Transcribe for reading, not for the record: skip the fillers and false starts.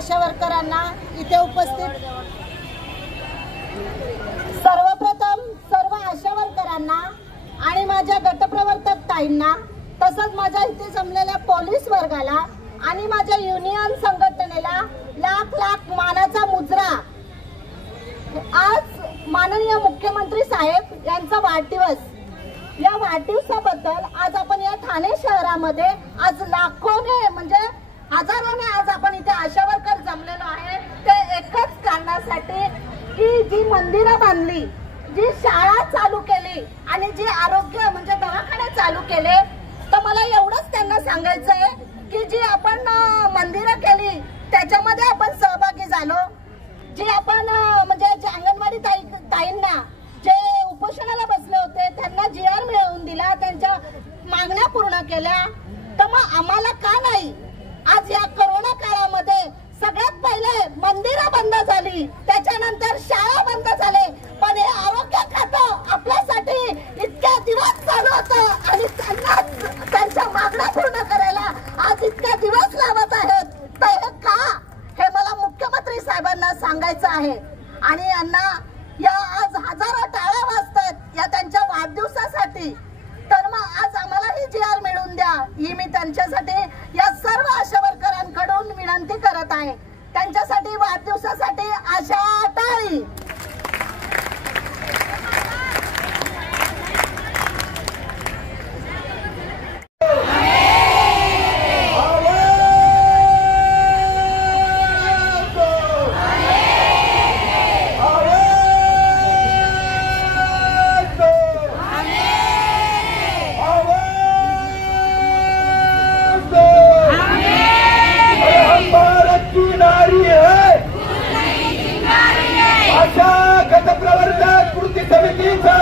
आशा वर्करांना इथे उपस्थित सर्वप्रथम सर्व आशा वर्करांना आणि माझ्या गटप्रवर्तक ताईंना तसंच माझ्या इथे जमलेल्या पोलीस वर्गाला आणि माझ्या युनियन संघटनेला लाख लाख मानाचा मुजरा। आज माननीय मुख्यमंत्री साहेब यांचा वाढदिवस, या वाढदिवसाबद्दल आज आपण या ठाणे शहरामध्ये आज लाखोने म्हणजे हजारोने आज आपण इथे आशा वर्कर जमलेलो आहे ते एकच कारणासाठी की जी मंदिरं बांधली, जी शाळा चालू केली आणि जी आरोग्य म्हणजे दवाखाने चालू केले, तर मला एवढंच त्यांना सांगायचं आहे की जी आपण मंदिरं केली त्याच्यामध्ये आपण सहभागी झालो, जी आपण म्हणजे जे अंगणवाडी ताईंना जे उपोषणाला बसले होते त्यांना GR मिळवून दिला, त्यांच्या मागण्या पूर्ण केल्या, तर मग आम्हाला का नाही? आज या कोरोना काळामध्ये सगळ्यात पहिले मंदिरं बंद झाली, त्याच्यानंतर शाळा बंद झाले, पण हे आरोग्य खातं आपल्यासाठी इतके दिवस चालू होतं आणि त्यांना त्यांच्या मागण्या पूर्ण करायला आज इतके दिवस लागत आहेत, तर हे का? हे मला मुख्यमंत्री साहेबांना सांगायचं आहे। आणि यांना या आज हजारो टाळ्या वाजतात या त्यांच्या वाढदिवसासाठी, तर मग आज आम्हाला ही GR मिळवून द्या ही मी त्यांच्यासाठी या सर्व आशा वर्करांकडून विनंती करत आहे। त्यांच्यासाठी वाढदिवसासाठी आशा टाळी। आशा गटप्रवर्तक कृती समितीचा